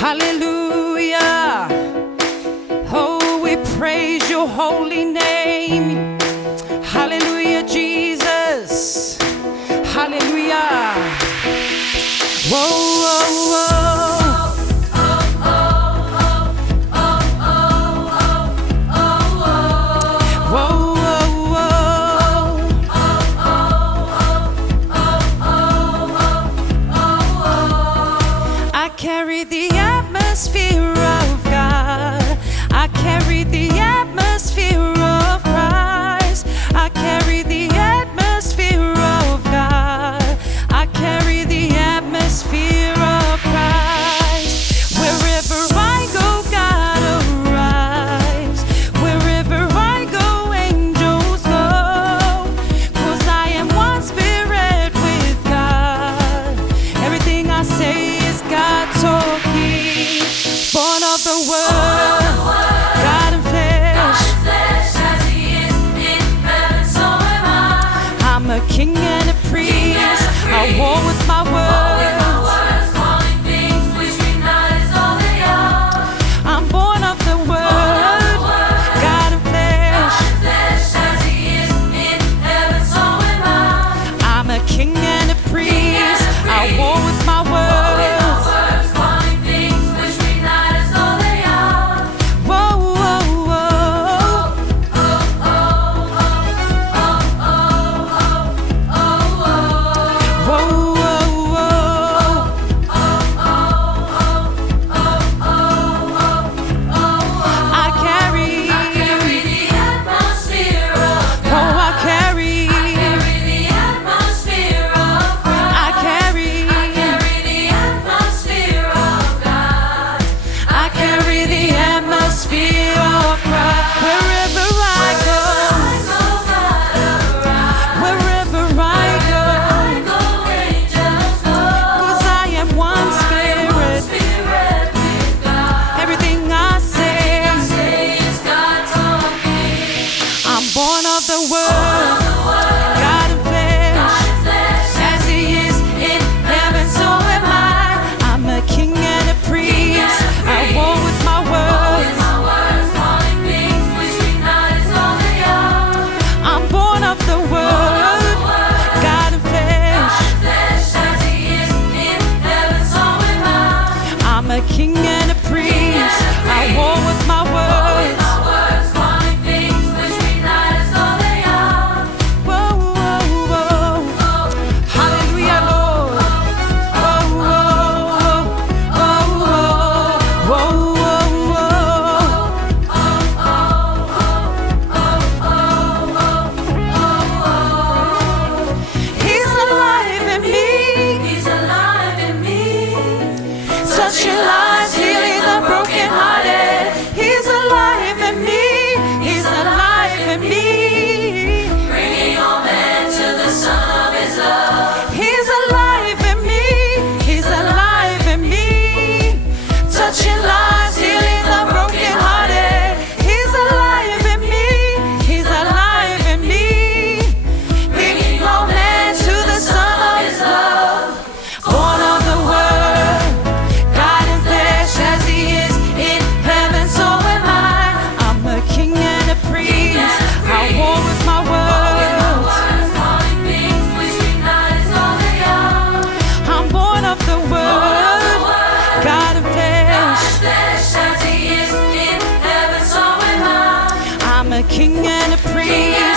Hallelujah. Oh, we praise your holy name. Hallelujah, Jesus. Hallelujah. Whoa, whoa, whoa. Carry the atmosphere of God. I carry the atmosphere of Christ. I carry the atmosphere of God. I carry the atmosphere of Christ. Wherever I go, God arrives. Wherever I go, angels go. 'Cause I am one spirit with God. Everything I say is God talking, born of the Word, God in flesh, as He is in heaven, so am I. I'm a king and a priest. I war with my words, Calling things which be not as though they are. I'm born of the Word, God in flesh, As He is in heaven, so am I. I'm a king and a priest. I war with my words. Calling things which be not as though they are. Whoa, whoa, whoa. Whoa, whoa, whoa. I carry the atmosphere of God. Oh, I carry The atmosphere of God. I carry The atmosphere of God. I carry the atmosphere of Christ. Wherever I go, wherever I go, 'cause I am one spirit. Everything I say, I'm born of the Word, God in flesh, as He is in heaven, so am I. I'm a king and a priest. I war with my words. I'm born of the Word, God in flesh. I'm a king and a priest. I war with my words. Whoa, whoa, whoa. Hallelujah, Lord. Whoa, whoa, whoa, whoa, whoa, whoa. He's alive in me. Touching lives, healing the brokenhearted. He's alive in me. He's alive in me. Bringing all men to the Son of His love. He's alive in me. He's alive in me. Touching lives, healing the brokenhearted. He's alive in me. He's alive in me. Bringing all men to the Son of His love. Born of the Word, God in flesh, as He is in heaven, so am I. I'm a king and a priest. I war with my words. Calling things which be not as though they are. I'm born of the Word, God in flesh. As He is in heaven, so am I. I'm a king and a priest.